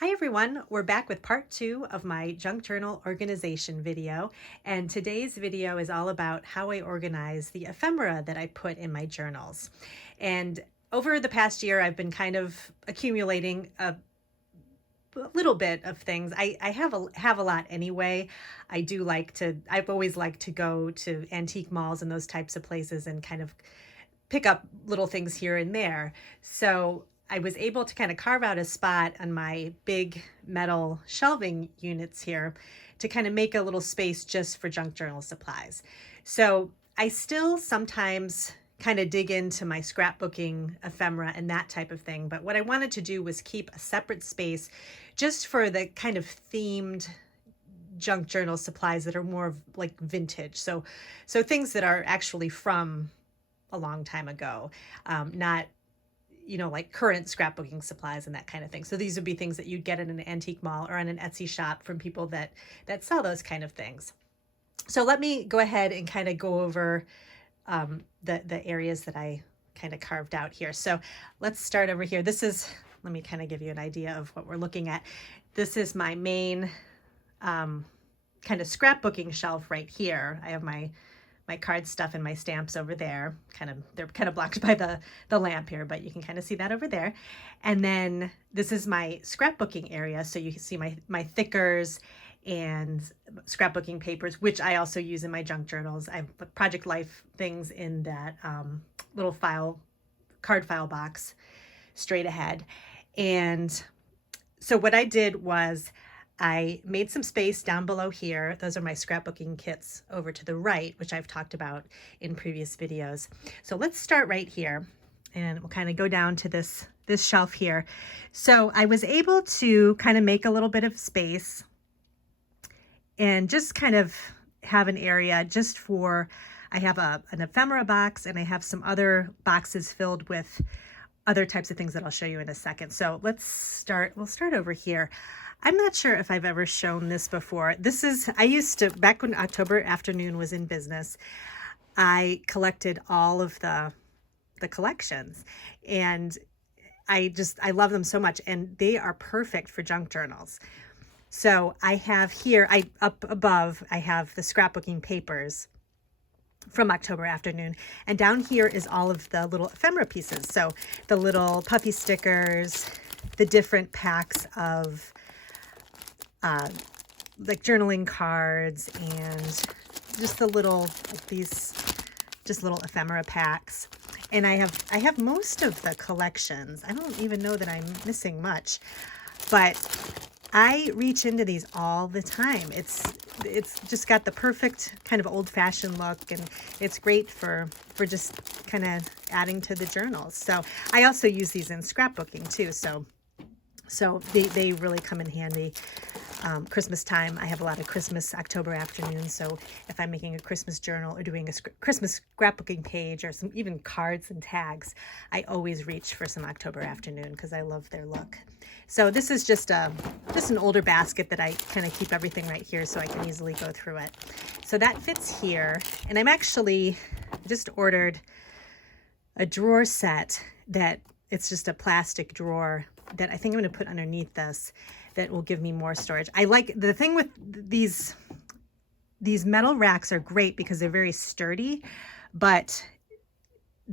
Hi everyone, we're back with part 2 of my junk journal organization video, and today's video is all about how I organize the ephemera that I put in my journals. And over the past year I've been kind of accumulating a little bit of things. I have a lot anyway. I've always liked to go to antique malls and those types of places and kind of pick up little things here and there. So I was able to kind of carve out a spot on my big metal shelving units here to kind of make a little space just for junk journal supplies. So I still sometimes kind of dig into my scrapbooking ephemera and that type of thing. But what I wanted to do was keep a separate space just for the kind of themed junk journal supplies that are more of like vintage. So things that are actually from a long time ago, not like current scrapbooking supplies and that kind of thing. So these would be things that you'd get in an antique mall or on an Etsy shop from people that sell those kind of things. So let me go ahead and kind of go over the areas that I kind of carved out here. So let's start over here. Let me kind of give you an idea of what we're looking at. This is my main kind of scrapbooking shelf right here. I have my card stuff and my stamps over there. They're kind of blocked by the lamp here, but you can kind of see that over there. And then this is my scrapbooking area. So you can see my thickers and scrapbooking papers, which I also use in my junk journals. I have Project Life things in that little card file box straight ahead. And so what I did was I made some space down below here. Those are my scrapbooking kits over to the right, which I've talked about in previous videos. So let's start right here and we'll kind of go down to this shelf here. So I was able to kind of make a little bit of space and just kind of have an area just for, I have an ephemera box and I have some other boxes filled with other types of things that I'll show you in a second. So we'll start over here. I'm not sure if I've ever shown this before. I used to, back when October Afternoon was in business, I collected all of the collections, and I love them so much, and they are perfect for junk journals. So I have here, up above, I have the scrapbooking papers from October Afternoon, and down here is all of the little ephemera pieces. So the little puffy stickers, the different packs of like journaling cards, and just the little, these just little ephemera packs. And I have most of the collections. I don't even know that I'm missing much, but I reach into these all the time. It's just got the perfect kind of old-fashioned look, and it's great for just kind of adding to the journals. So I also use these in scrapbooking too. So they really come in handy. Christmas time, I have a lot of Christmas October afternoons. So if I'm making a Christmas journal or doing a Christmas scrapbooking page or some even cards and tags, I always reach for some October afternoon because I love their look. So this is just an older basket that I kind of keep everything right here so I can easily go through it. So that fits here. And I'm actually just ordered a drawer set that it's just a plastic drawer that I think I'm going to put underneath this that will give me more storage. I like the thing with these metal racks are great because they're very sturdy, but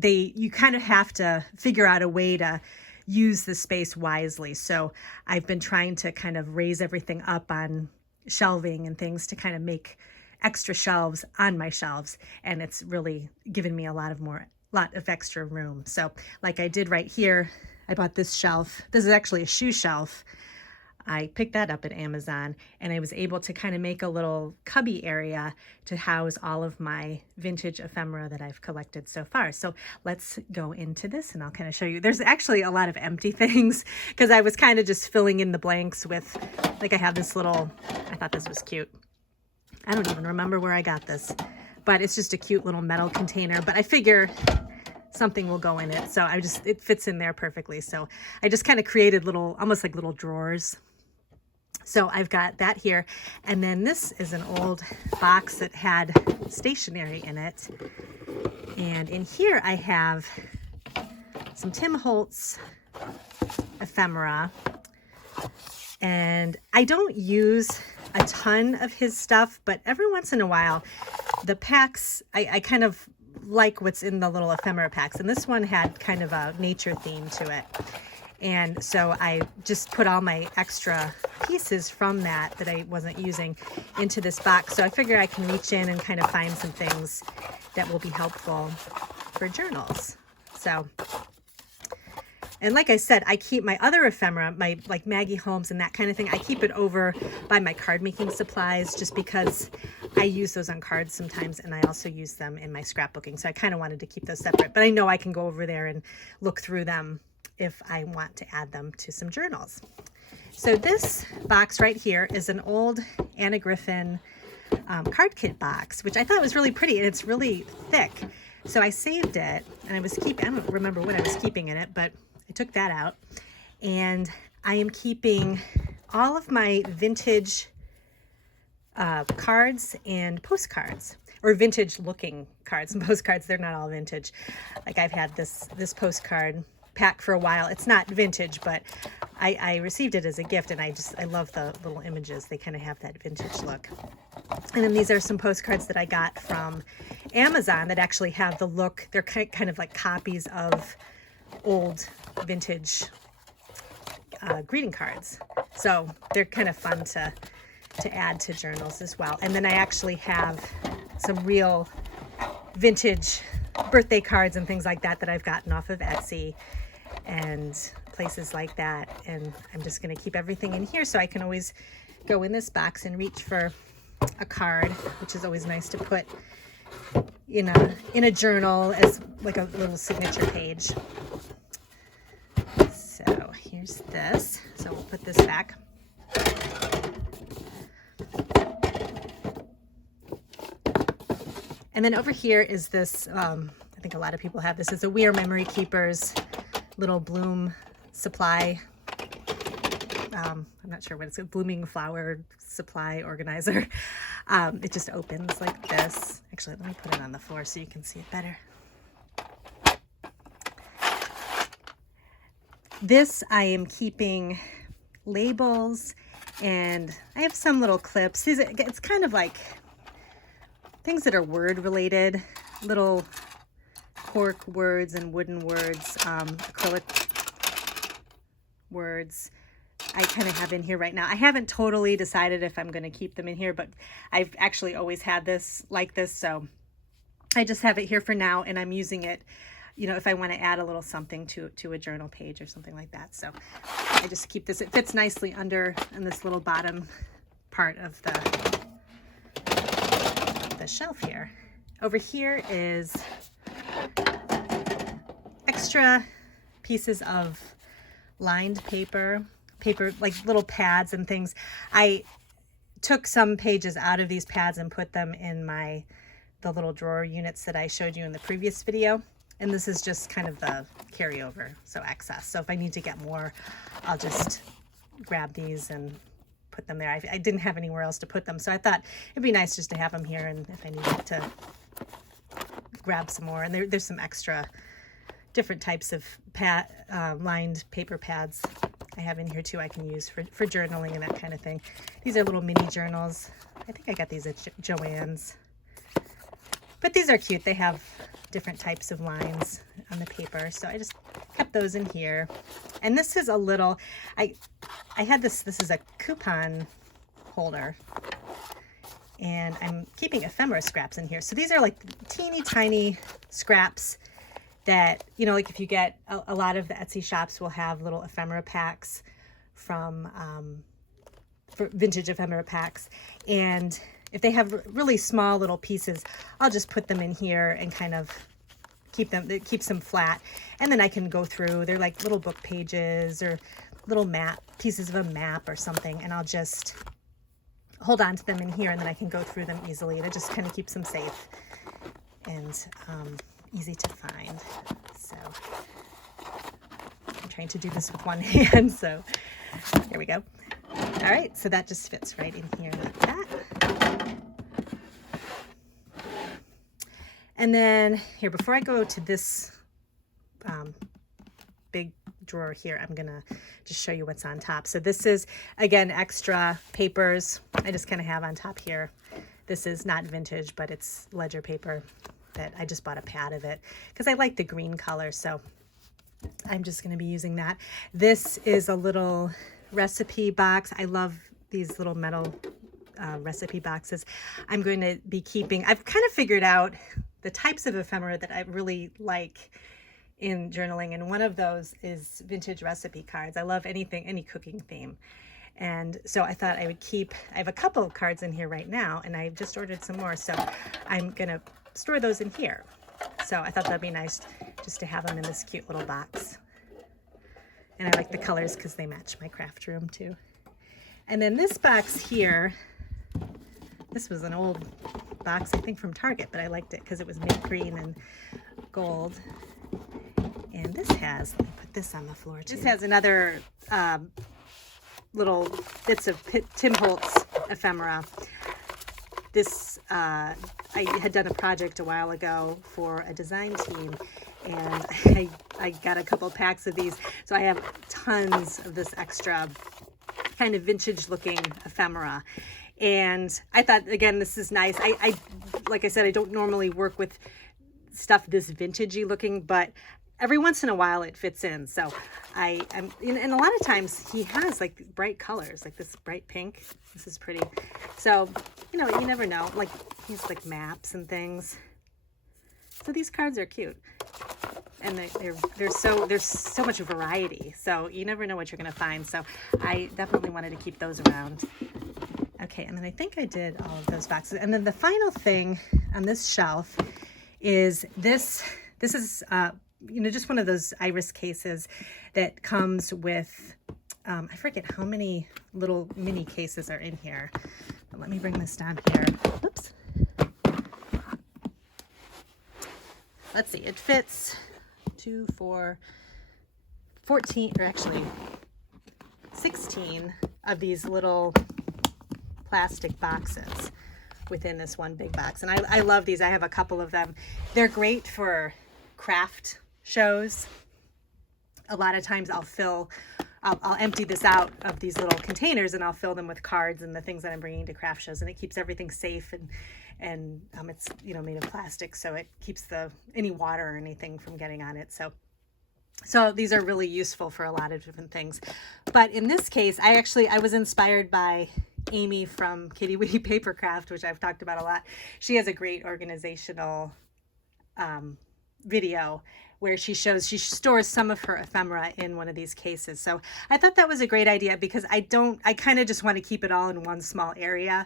you kind of have to figure out a way to use the space wisely. So I've been trying to kind of raise everything up on shelving and things to kind of make extra shelves on my shelves, and it's really given me a lot of extra room. So like I did right here, I bought this shelf. This is actually a shoe shelf. I picked that up at Amazon, and I was able to kind of make a little cubby area to house all of my vintage ephemera that I've collected so far. So let's go into this and I'll kind of show you. There's actually a lot of empty things because I was kind of just filling in the blanks with, like I have this little, I thought this was cute. I don't even remember where I got this, but it's just a cute little metal container, but I figure something will go in it. So it fits in there perfectly. So I just kind of created almost like little drawers. So I've got that here. And then this is an old box that had stationery in it. And in here I have some Tim Holtz ephemera. And I don't use a ton of his stuff, but every once in a while, the packs, I kind of like what's in the little ephemera packs. And this one had kind of a nature theme to it. And so I just put all my extra pieces from that I wasn't using into this box. So I figure I can reach in and kind of find some things that will be helpful for journals. So, and like I said, I keep my other ephemera, my like Maggie Holmes and that kind of thing, I keep it over by my card making supplies just because I use those on cards sometimes, and I also use them in my scrapbooking. So I kind of wanted to keep those separate, but I know I can go over there and look through them if I want to add them to some journals. So this box right here is an old Anna Griffin card kit box, which I thought was really pretty, and it's really thick. So I saved it, and I don't remember what I was keeping in it, but I took that out, and I am keeping all of my vintage cards and postcards, or vintage looking cards and postcards. They're not all vintage. Like I've had this postcard pack for a while. It's not vintage, but I received it as a gift, and I love the little images. They kind of have that vintage look. And then these are some postcards that I got from Amazon that actually have the look. They're kind of like copies of old vintage greeting cards. So they're kind of fun to add to journals as well. And then I actually have some real vintage birthday cards and things like that I've gotten off of Etsy and places like that. And I'm just going to keep everything in here so I can always go in this box and reach for a card, which is always nice to put in a journal as like a little signature page. So here's this. So we'll put this back. And then over here is this, I think a lot of people have this, is a We Are Memory Keepers little bloom supply. I'm not sure what it's called, blooming flower supply organizer. It just opens like this. Actually, let me put it on the floor so you can see it better. This I am keeping labels, and I have some little clips. It's kind of like things that are word related, little cork words and wooden words, acrylic words. I kind of have in here right now. I haven't totally decided if I'm going to keep them in here, but I've actually always had this like this, so I just have it here for now, and I'm using it, if I want to add a little something to a journal page or something like that. So I just keep this. It fits nicely under in this little bottom part of the shelf here. Over here is extra pieces of lined paper like little pads and things. I took some pages out of these pads and put them in the little drawer units that I showed you in the previous video. And this is just kind of the carryover, so excess. So if I need to get more, I'll just grab these and put them there. I didn't have anywhere else to put them, so I thought it'd be nice just to have them here, and if I needed to grab some more. And there's some extra different types of lined paper pads I have in here too. I can use for journaling and that kind of thing. These are little mini journals. I think I got these at Joann's. But these are cute. They have different types of lines on the paper. So I just kept those in here. And this is a little, I had this is a coupon holder. And I'm keeping ephemera scraps in here. So these are like teeny tiny scraps that, like if you get a lot of the Etsy shops will have little ephemera packs for vintage ephemera packs. And if they have really small little pieces, I'll just put them in here and kind of it keeps them flat. And then I can go through, they're like little book pages or little pieces of a map or something. And I'll just hold on to them in here, and then I can go through them easily. And it just kind of keeps them safe and easy to find. So I'm trying to do this with one hand. So here we go. All right, so that just fits right in here like that. And then here, before I go to this big drawer here, I'm gonna just show you what's on top. So this is, again, extra papers I just kind of have on top here. This is not vintage, but it's ledger paper that I just bought a pad of it because I like the green color, so I'm just going to be using that. This is a little recipe box. I love these little metal recipe boxes. I'm going to be keeping, I've kind of figured out the types of ephemera that I really like in journaling, and one of those is vintage recipe cards. I love anything, any cooking theme. And so I thought I would keep, I have a couple of cards in here right now, and I just ordered some more, so I'm going to store those in here. So I thought that'd be nice just to have them in this cute little box. And I like the colors because they match my craft room too. And then this box here, this was an old box, I think from Target, but I liked it because it was mint green and gold. And this has, let me put this on the floor too. This has another little bits of Tim Holtz ephemera. This, I had done a project a while ago for a design team, and I got a couple packs of these. So I have tons of this extra kind of vintage looking ephemera. And I thought, again, this is nice. I like I said, I don't normally work with stuff this vintagey looking, but every once in a while it fits in. So and a lot of times he has like bright colors, like this bright pink. This is pretty. So, you know, you never know. Like he's like maps and things. So these cards are cute. And there's so much variety. So you never know what you're going to find. So I definitely wanted to keep those around. Okay, and then I think I did all of those boxes. And then the final thing on this shelf is this. This is you know, just one of those iris cases that comes with, I forget how many little mini cases are in here. But let me bring this down here. Oops. Let's see, it fits 2, 4, 14, or actually 16 of these little plastic boxes within this one big box. And I love these. I have a couple of them. They're great for craft shows. A lot of times I'll empty this out of these little containers and I'll fill them with cards and the things that I'm bringing to craft shows, and it keeps everything safe, and it's, you know, made of plastic, so it keeps any water or anything from getting on it. So these are really useful for a lot of different things. But in this case, I was inspired by Amy from Kitty Witty Papercraft, which I've talked about a lot. She has a great organizational video where she stores some of her ephemera in one of these cases. So I thought that was a great idea because I kind of just want to keep it all in one small area.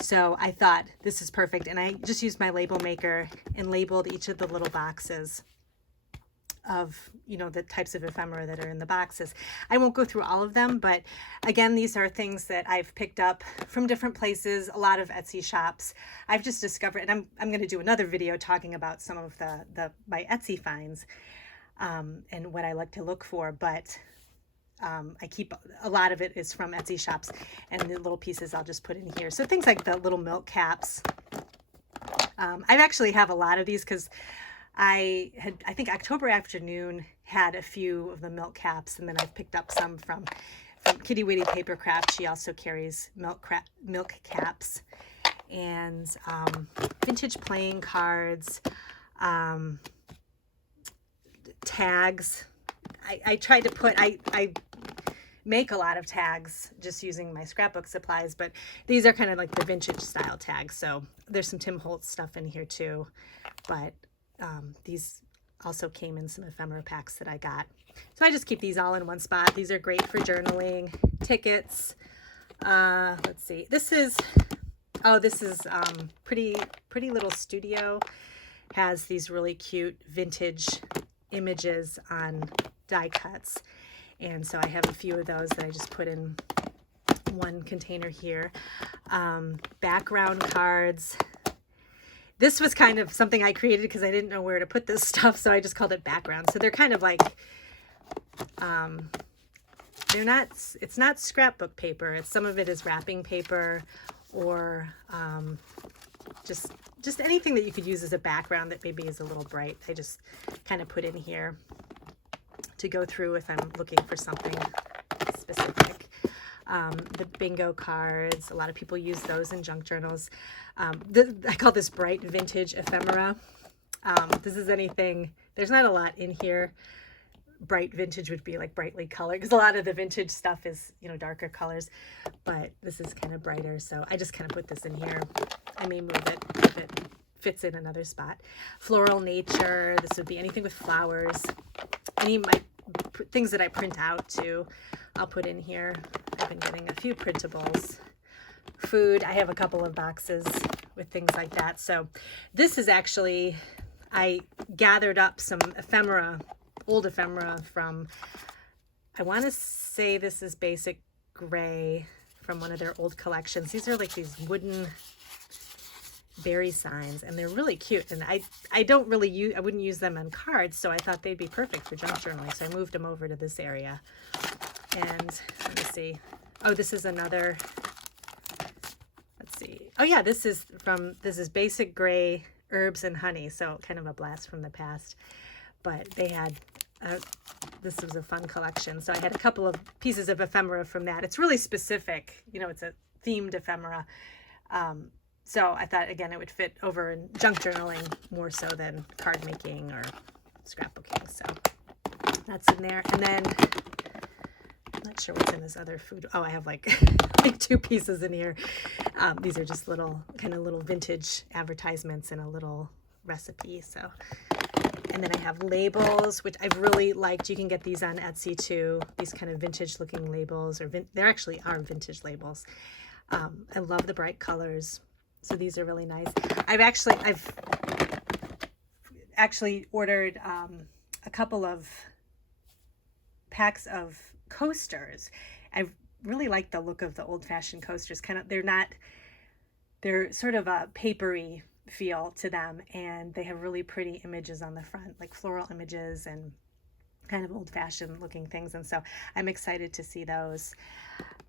So I thought this is perfect. And I just used my label maker and labeled each of the little boxes of, you know, the types of ephemera that are in the boxes. I won't go through all of them, but again, these are things that I've picked up from different places, a lot of Etsy shops. I've just discovered, and I'm going to do another video talking about some of my Etsy finds and what I like to look for, but I keep a lot of it is from Etsy shops, and the little pieces I'll just put in here. So things like the little milk caps. I actually have a lot of these because I think October Afternoon had a few of the milk caps, and then I've picked up some from Kitty Witty Papercraft. She also carries milk caps, and vintage playing cards, tags. I tried to put, I make a lot of tags just using my scrapbook supplies, but these are kind of like the vintage style tags. So there's some Tim Holtz stuff in here too, but these also came in some ephemera packs that I got. So I just keep these all in one spot. These are great for journaling. Tickets. Let's see. This is Pretty Little Studio. Has these really cute vintage images on die cuts. And so I have a few of those that I just put in one container here. Background cards. This was kind of something I created because I didn't know where to put this stuff, so I just called it background. So they're kind of like, it's not scrapbook paper. Some of it is wrapping paper, or just anything that you could use as a background that maybe is a little bright. I just kind of put in here. to go through if I'm looking for something specific. The bingo cards, a lot of people use those in junk journals. I call this bright vintage ephemera. This is anything, there's not a lot in here. Bright vintage would be like brightly colored, because a lot of the vintage stuff is, you know, darker colors, but this is kind of brighter. So I just kind of put this in here. I may move it if it fits in another spot. Floral nature, this would be anything with flowers. Any of my things that I print out too, I'll put in here. I've been getting a few printables. Food, I have a couple of boxes with things like that. So this is actually, I gathered up some ephemera, old ephemera from, I want to say this is Basic Gray from one of their old collections. These are like these wooden berry signs, and they're really cute. And I don't really use, I wouldn't use them on cards, so I thought they'd be perfect for junk journaling. So I moved them over to this area. And let me see. Oh, this is another, let's see. Oh yeah, this is Basic Gray Herbs and Honey. So kind of a blast from the past. But they had, this was a fun collection. So I had a couple of pieces of ephemera from that. It's really specific, you know, it's a themed ephemera. So I thought, again, it would fit over in junk journaling more so than card making or scrapbooking. So that's in there. And then, I'm not sure what's in this other food. Oh, I have like, like 2 pieces in here. These are just little, kind of little vintage advertisements and a little recipe. So, and then I have labels, which I've really liked. You can get these on Etsy too. These kind of vintage looking labels, or there actually are vintage labels. I love the bright colors. So these are really nice. I've actually ordered a couple of packs of coasters. I really like the look of the old-fashioned coasters. They're sort of a papery feel to them, and they have really pretty images on the front, like floral images and kind of old-fashioned looking things. And so I'm excited to see those.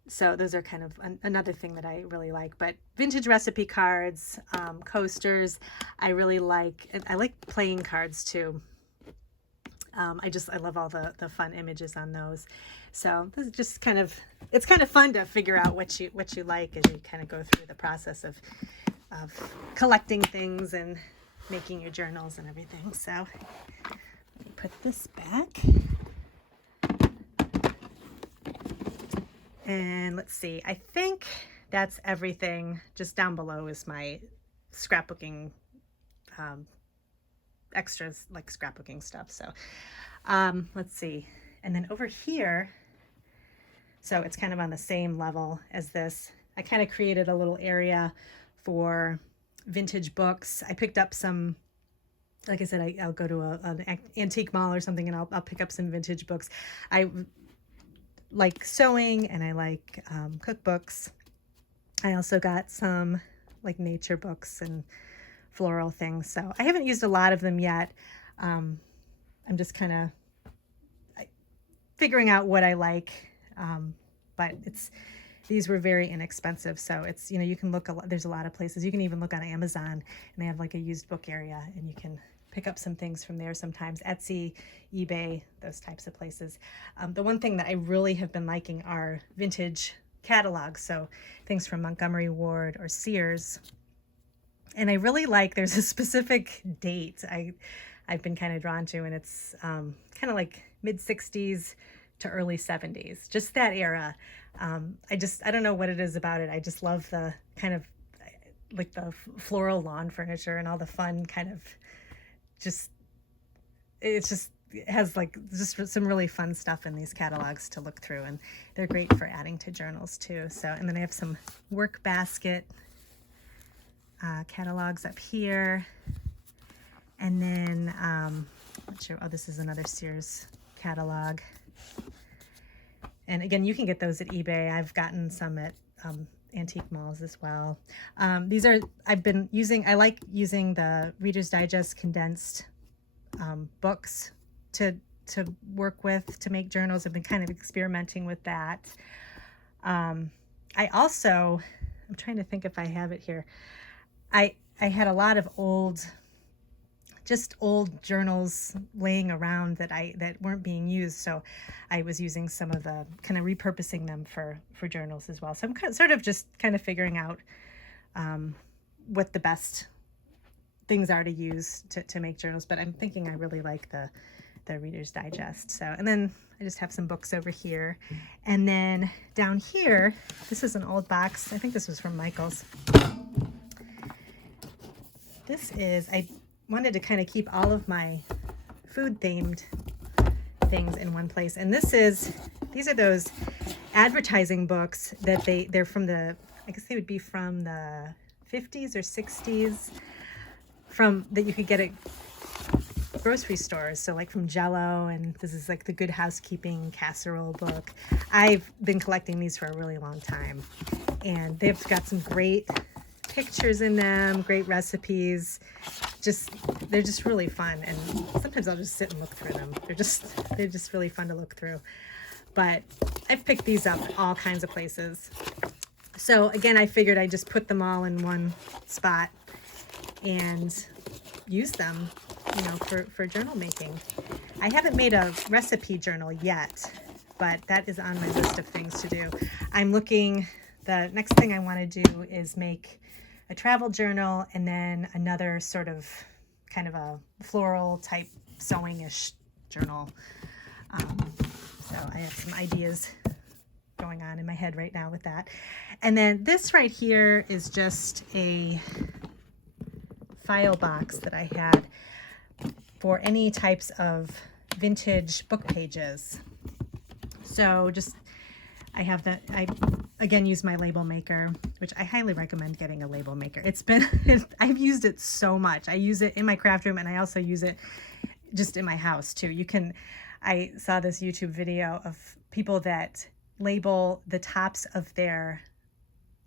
So those are kind of another thing that I really like. But vintage recipe cards, coasters, I really like. And I like playing cards too. I love all the fun images on those. So this is just kind of, it's kind of fun to figure out what you like as you kind of go through the process of collecting things and making your journals and everything. So let me put this back. And let's see, I think that's everything. Just down below is my scrapbooking extras, like scrapbooking stuff. So let's see. And then over here, so it's kind of on the same level as this. I kind of created a little area for vintage books. I picked up some, like I said, I'll go to an antique mall or something, and I'll pick up some vintage books. I like sewing, and I like cookbooks. I also got some like nature books and floral things. So I haven't used a lot of them yet. I'm just kind of figuring out what I like. But these were very inexpensive. So it's, you know, you can look there's a lot of places. You can even look on Amazon, and they have like a used book area, and you can pick up some things from there sometimes. Etsy, eBay, those types of places. The one thing that I really have been liking are vintage catalogs. So things from Montgomery Ward or Sears. And I really like, there's a specific date I've been kind of drawn to, and it's kind of like mid-60s to early 70s, just that era. I don't know what it is about it. I just love the kind of like the floral lawn furniture and all the fun kind of it has like just some really fun stuff in these catalogs to look through, and they're great for adding to journals too. So, and then I have some work basket catalogs up here, and then not sure, oh, this is another Sears catalog. And again, you can get those at eBay. I've gotten some at antique malls as well. I like using the Reader's Digest condensed books to work with to make journals. I've been kind of experimenting with that. I'm trying to think if I have it here. I had a lot of old just old journals laying around that weren't being used. So I was using some of the, kind of repurposing them for journals as well. So I'm sort of just kind of figuring out what the best things are to use to make journals. But I'm thinking I really like the Reader's Digest. So, and then I just have some books over here. And then down here, this is an old box. I think this was from Michael's. This is, I wanted to kind of keep all of my food themed things in one place. And these are those advertising books that they're from the, I guess they would be from the 50s or 60s, that you could get at grocery stores. So like from Jell-O, and this is like the Good Housekeeping casserole book. I've been collecting these for a really long time, and they've got some great pictures in them, great recipes. They're just really fun, and sometimes I'll just sit and look through them. They're just really fun to look through. But I've picked these up all kinds of places. So again, I figured I'd just put them all in one spot and use them, for journal making. I haven't made a recipe journal yet, but that is on my list of things to do. The next thing I want to do is make a travel journal, and then another sort of kind of a floral type sewing-ish journal. So I have some ideas going on in my head right now with that. And then this right here is just a file box that I had for any types of vintage book pages. So I have that. I again use my label maker, which I highly recommend getting a label maker. I've used it so much. I use it in my craft room, and I also use it just in my house too. I saw this YouTube video of people that label the tops of their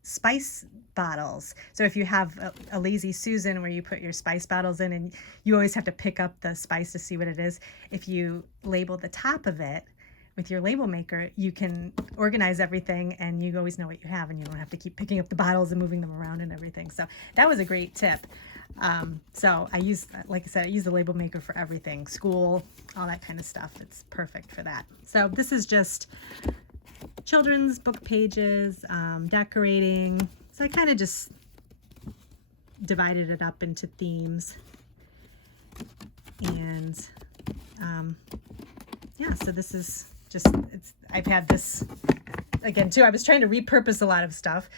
spice bottles. So if you have a Lazy Susan where you put your spice bottles in, and you always have to pick up the spice to see what it is, if you label the top of it with your label maker, you can organize everything, and you always know what you have, and you don't have to keep picking up the bottles and moving them around and everything. So that was a great tip. So like I said, I use the label maker for everything, school, all that kind of stuff. It's perfect for that. So this is just children's book pages, decorating. So I kind of just divided it up into themes. And yeah, so this is I've had this again too. I was trying to repurpose a lot of stuff,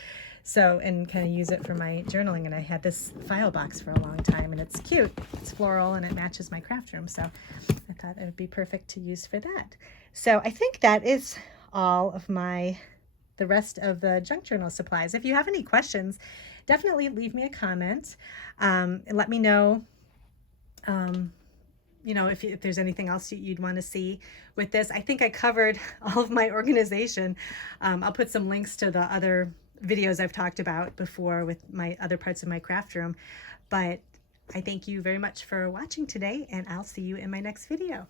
and kind of use it for my journaling. And I had this file box for a long time, and it's cute. It's floral, and it matches my craft room. So I thought it would be perfect to use for that. So I think that is all of the rest of the junk journal supplies. If you have any questions, definitely leave me a comment, and let me know, if there's anything else you'd want to see with this. I think I covered all of my organization. I'll put some links to the other videos I've talked about before with my other parts of my craft room. But I thank you very much for watching today, and I'll see you in my next video.